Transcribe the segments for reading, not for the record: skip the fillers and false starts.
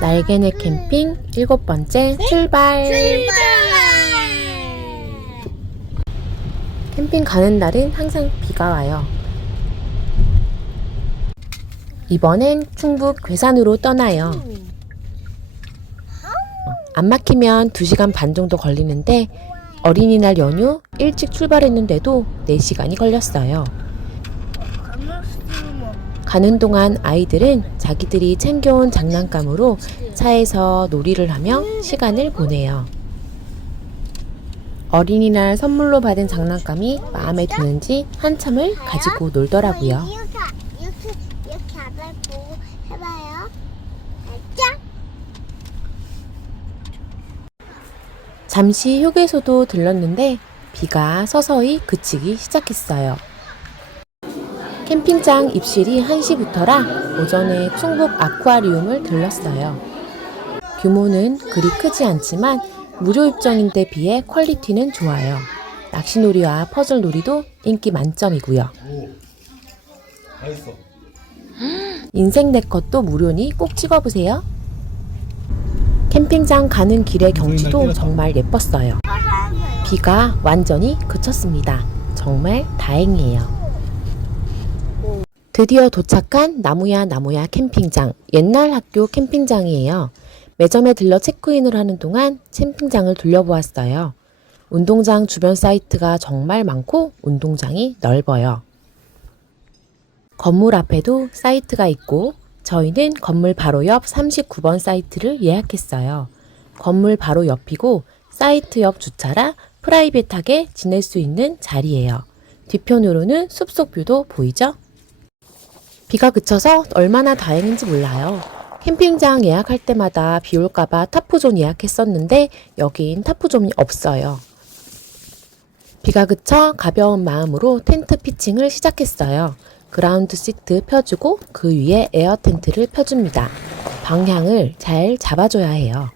날개네 캠핑 7번째 출발! 캠핑 가는 날은 항상 비가 와요. 이번엔 충북 괴산으로 떠나요. 안 막히면 2시간 반 정도 걸리는데 어린이날 연휴 일찍 출발했는데도 4시간이 걸렸어요. 가는 동안 아이들은 자기들이 챙겨온 장난감으로 차에서 놀이를 하며 시간을 보내요. 어린이날 선물로 받은 장난감이 마음에 드는지 한참을 가지고 놀더라고요. 이렇게 앞을 보고 해봐요. 알죠? 잠시 휴게소도 들렀는데 비가 서서히 그치기 시작했어요. 캠핑장 입실이 1시부터라 오전에 충북 아쿠아리움을 들렀어요. 규모는 그리 크지 않지만 무료 입장인데 비해 퀄리티는 좋아요. 낚시놀이와 퍼즐놀이도 인기 만점이고요. 인생 네컷도 무료니 꼭 찍어보세요. 캠핑장 가는 길의 경치도 정말 예뻤어요. 비가 완전히 그쳤습니다. 정말 다행이에요. 드디어 도착한 나무야 캠핑장. 옛날 학교 캠핑장이에요. 매점에 들러 체크인을 하는 동안 캠핑장을 둘러보았어요. 운동장 주변 사이트가 정말 많고 운동장이 넓어요. 건물 앞에도 사이트가 있고 저희는 건물 바로 옆 39번 사이트를 예약했어요. 건물 바로 옆이고 사이트 옆 주차라 프라이빗하게 지낼 수 있는 자리예요. 뒤편으로는 숲속 뷰도 보이죠? 비가 그쳐서 얼마나 다행인지 몰라요. 캠핑장 예약할 때마다 비 올까봐 타프존 예약했었는데 여긴 타프존이 없어요. 비가 그쳐 가벼운 마음으로 텐트 피칭을 시작했어요. 그라운드 시트 펴주고 그 위에 에어 텐트를 펴줍니다. 방향을 잘 잡아줘야 해요.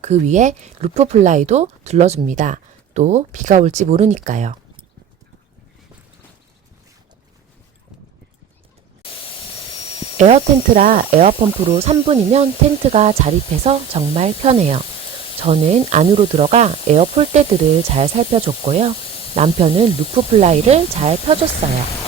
그 위에 루프 플라이도 둘러줍니다. 또 비가 올지 모르니까요. 에어 텐트라 에어펌프로 3분이면 텐트가 자립해서 정말 편해요. 저는 안으로 들어가 에어 폴대들을 잘 살펴줬고요. 남편은 루프 플라이를 잘 펴줬어요.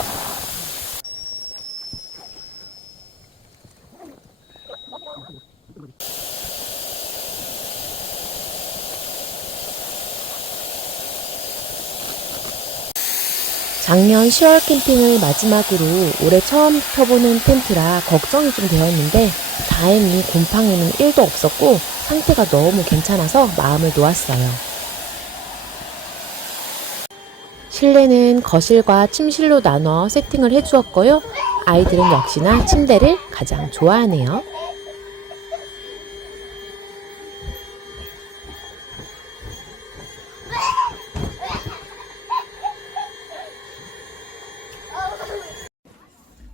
작년 10월 캠핑을 마지막으로 올해 처음 펴보는 텐트라 걱정이 좀 되었는데 다행히 곰팡이는 1도 없었고 상태가 너무 괜찮아서 마음을 놓았어요. 실내는 거실과 침실로 나눠 세팅을 해주었고요. 아이들은 역시나 침대를 가장 좋아하네요.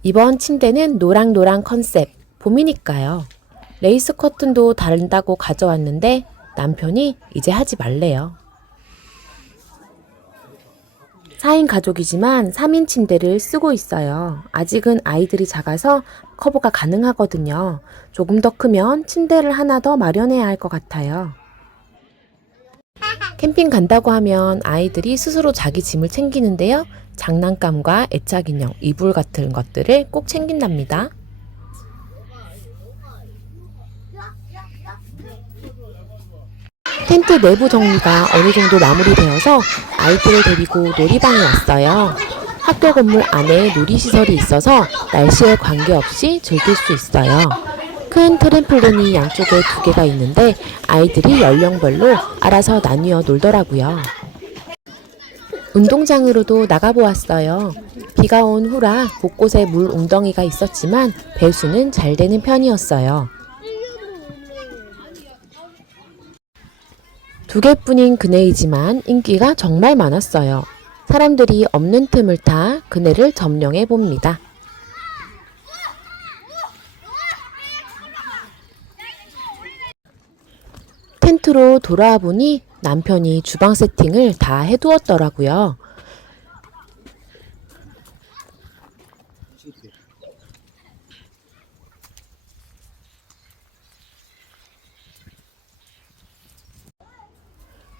이번 침대는 노랑노랑 컨셉, 봄이니까요. 레이스 커튼도 다른다고 가져왔는데 남편이 이제 하지 말래요. 4인 가족이지만 3인 침대를 쓰고 있어요. 아직은 아이들이 작아서 커버가 가능하거든요. 조금 더 크면 침대를 하나 더 마련해야 할 것 같아요. 캠핑 간다고 하면 아이들이 스스로 자기 짐을 챙기는데요. 장난감과 애착인형, 이불 같은 것들을 꼭 챙긴답니다. 텐트 내부 정리가 어느 정도 마무리되어서 아이들을 데리고 놀이방에 왔어요. 학교 건물 안에 놀이시설이 있어서 날씨에 관계없이 즐길 수 있어요. 큰 트램폴린이 양쪽에 2개가 있는데 아이들이 연령별로 알아서 나뉘어 놀더라고요. 운동장으로도 나가보았어요. 비가 온 후라 곳곳에 물 웅덩이가 있었지만 배수는 잘 되는 편이었어요. 2개뿐인 그네이지만 인기가 정말 많았어요. 사람들이 없는 틈을 타 그네를 점령해 봅니다. 텐트로 돌아와 보니 남편이 주방 세팅을 다 해두었더라고요.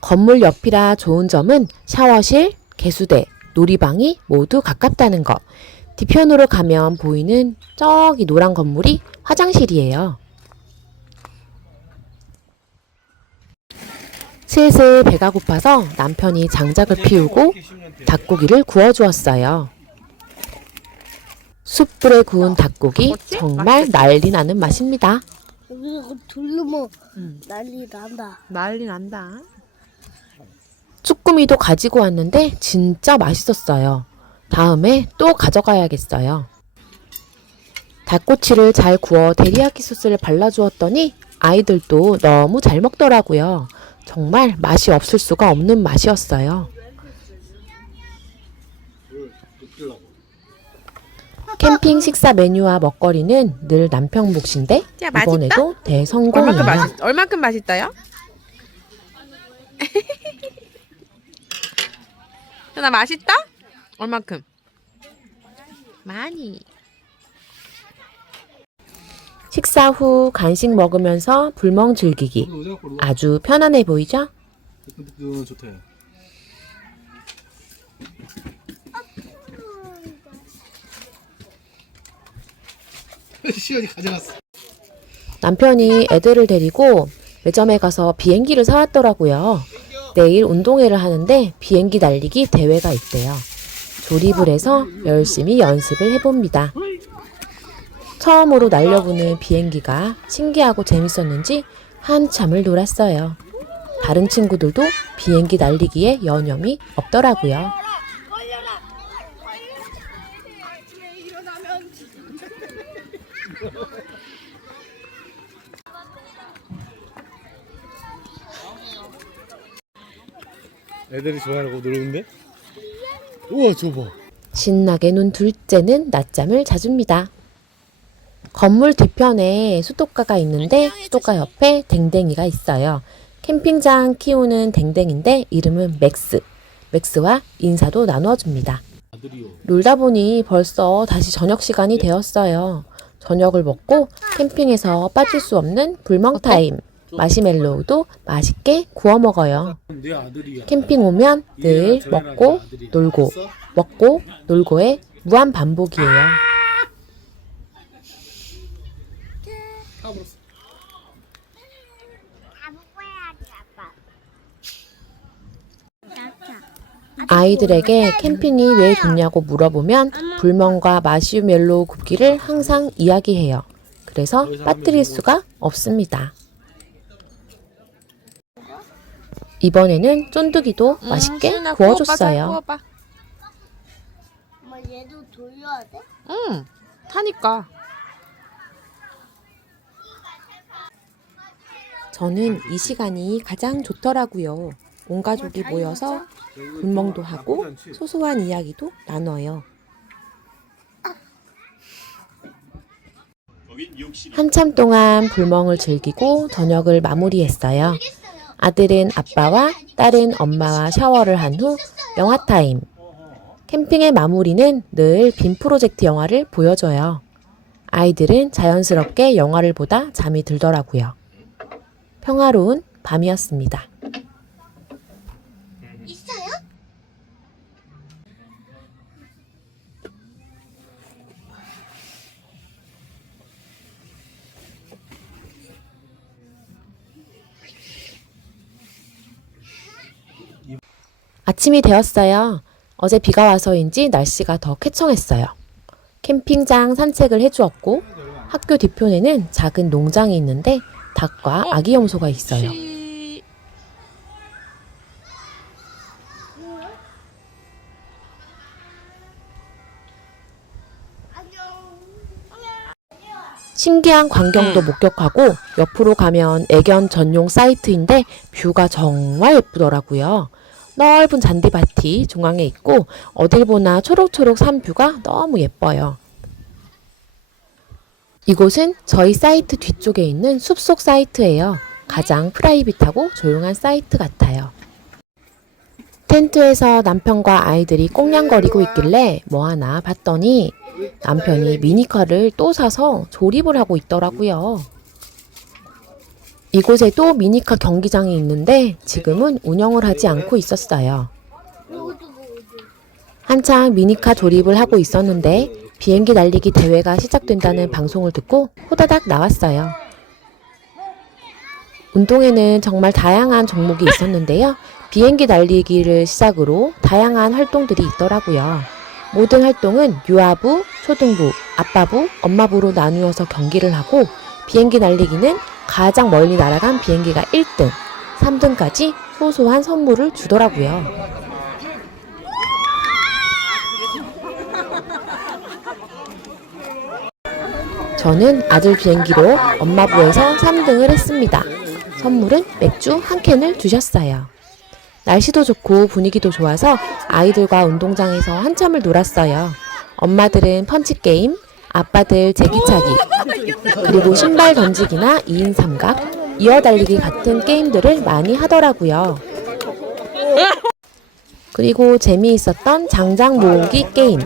건물 옆이라 좋은 점은 샤워실, 개수대, 놀이방이 모두 가깝다는 것. 뒤편으로 가면 보이는 저기 노란 건물이 화장실이에요. 슬슬 배가 고파서 남편이 장작을 피우고 닭고기를 구워주었어요. 숯불에 구운 닭고기 정말 난리 나는 맛입니다. 여기서 돌르면 난리 난다. 난리 난다. 쭈꾸미도 가지고 왔는데 진짜 맛있었어요. 다음에 또 가져가야겠어요. 닭꼬치를 잘 구워 데리야끼 소스를 발라주었더니 아이들도 너무 잘 먹더라고요. 정말 맛이 없을 수가 없는 맛이었어요. 캠핑 식사 메뉴와 먹거리는 늘 남편 몫인데 야, 맛있다? 이번에도 대성공이에요. 얼만큼 맛있어요? 나 맛있다? 얼만큼? 많이. 식사 후 간식 먹으면서 불멍 즐기기. 아주 편안해 보이죠? 좋다. 시연이 가져갔어. 남편이 애들을 데리고 매점에 가서 비행기를 사왔더라고요. 내일 운동회를 하는데 비행기 날리기 대회가 있대요. 조립을 해서 열심히 연습을 해봅니다. 처음으로 날려보는 비행기가 신기하고 재밌었는지 한참을 놀았어요. 다른 친구들도 비행기 날리기에 여념이 없더라고요. 애들이 좋아하고 놀는데? 우와, 저거 봐. 신나게 논 둘째는 낮잠을 자줍니다. 건물 뒤편에 수도가가 있는데 수도가 옆에 댕댕이가 있어요. 캠핑장 키우는 댕댕인데 이름은 맥스. 맥스와 인사도 나눠줍니다. 놀다 보니 벌써 다시 저녁 시간이 되었어요. 저녁을 먹고 캠핑에서 빠질 수 없는 불멍 타임. 마시멜로우도 맛있게 구워 먹어요. 내 아들이야. 캠핑 오면 늘 먹고 놀고 먹고 놀고의 무한 반복이에요. 아이들에게 캠핑이 왜 좋냐고 물어보면 불멍과 마시멜로우 굽기를 항상 이야기해요. 그래서 빠뜨릴 수가 없습니다. 이번에는 쫀득이도 맛있게 수연아, 구워줬어요. 구워봐. 엄마 얘도 돌려야 돼? 응, 타니까. 저는 이 시간이 가장 좋더라고요. 온 가족이 모여서 불멍도 하고 소소한 이야기도 나눠요. 한참 동안 불멍을 즐기고 저녁을 마무리했어요. 아들은 아빠와 딸은 엄마와 샤워를 한 후 영화 타임. 캠핑의 마무리는 늘 빔 프로젝트 영화를 보여줘요. 아이들은 자연스럽게 영화를 보다 잠이 들더라고요. 평화로운 밤이었습니다. 있어요? 아침이 되었어요. 어제 비가 와서인지 날씨가 더 쾌청했어요. 캠핑장 산책을 해주었고 학교 뒤편에는 작은 농장이 있는데 닭과 아기 염소가 있어요. 신기한 광경도 목격하고 옆으로 가면 애견 전용 사이트인데 뷰가 정말 예쁘더라고요. 넓은 잔디밭이 중앙에 있고 어딜 보나 초록초록 산뷰가 너무 예뻐요. 이곳은 저희 사이트 뒤쪽에 있는 숲속 사이트예요. 가장 프라이빗하고 조용한 사이트 같아요. 텐트에서 남편과 아이들이 꽁냥거리고 있길래 뭐 하나 봤더니 남편이 미니카를 또 사서 조립을 하고 있더라고요. 이곳에도 미니카 경기장이 있는데 지금은 운영을 하지 않고 있었어요. 한창 미니카 조립을 하고 있었는데 비행기 날리기 대회가 시작된다는 방송을 듣고 호다닥 나왔어요. 운동에는 정말 다양한 종목이 있었는데요. 비행기 날리기를 시작으로 다양한 활동들이 있더라고요. 모든 활동은 유아부, 초등부, 아빠부, 엄마부로 나누어서 경기를 하고 비행기 날리기는 가장 멀리 날아간 비행기가 1등, 3등까지 소소한 선물을 주더라고요. 저는 아들 비행기로 엄마부에서 3등을 했습니다. 선물은 맥주 한 캔을 주셨어요. 날씨도 좋고 분위기도 좋아서 아이들과 운동장에서 한참을 놀았어요. 엄마들은 펀치게임, 아빠들 제기차기, 그리고 신발 던지기나 2인 삼각, 이어달리기 같은 게임들을 많이 하더라고요. 그리고 재미있었던 장작 모으기 게임.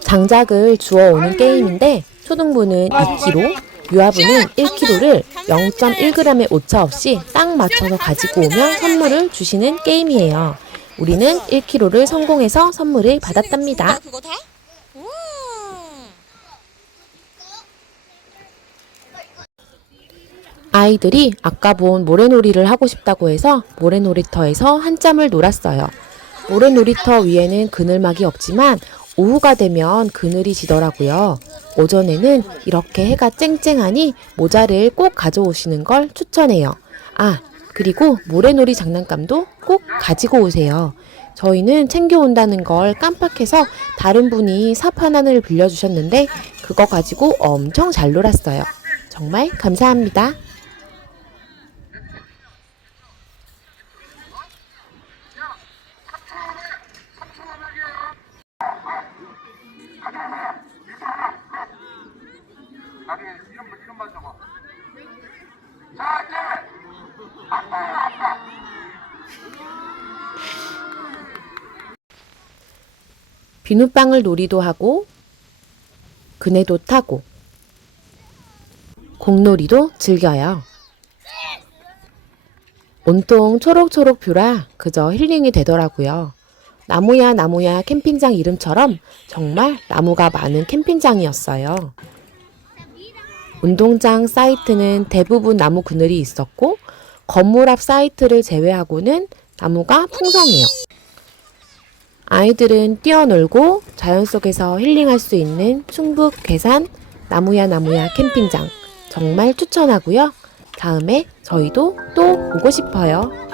장작을 주워오는 게임인데 초등부는 2kg, 유아부는 1kg를 0.1g의 오차 없이 딱 맞춰서 가지고 오면 선물을 주시는 게임이에요. 우리는 1kg를 성공해서 선물을 받았답니다. 그거 다? 아이들이 아까 본 모래놀이를 하고 싶다고 해서 모래놀이터에서 한참을 놀았어요. 모래놀이터 위에는 그늘막이 없지만 오후가 되면 그늘이 지더라고요. 오전에는 이렇게 해가 쨍쨍하니 모자를 꼭 가져오시는 걸 추천해요. 아, 그리고 모래놀이 장난감도 꼭 가지고 오세요. 저희는 챙겨온다는 걸 깜빡해서 다른 분이 삽 하나를 빌려주셨는데 그거 가지고 엄청 잘 놀았어요. 정말 감사합니다. 비눗방울 놀이도 하고 그네도 타고 공놀이도 즐겨요. 온통 초록초록 뷰라 그저 힐링이 되더라고요. 나무야 나무야 캠핑장 이름처럼 정말 나무가 많은 캠핑장이었어요. 운동장 사이트는 대부분 나무 그늘이 있었고 건물 앞 사이트를 제외하고는 나무가 풍성해요. 아이들은 뛰어놀고 자연 속에서 힐링할 수 있는 충북 괴산 나무야 나무야 캠핑장 정말 추천하고요. 다음에 저희도 또 보고 싶어요.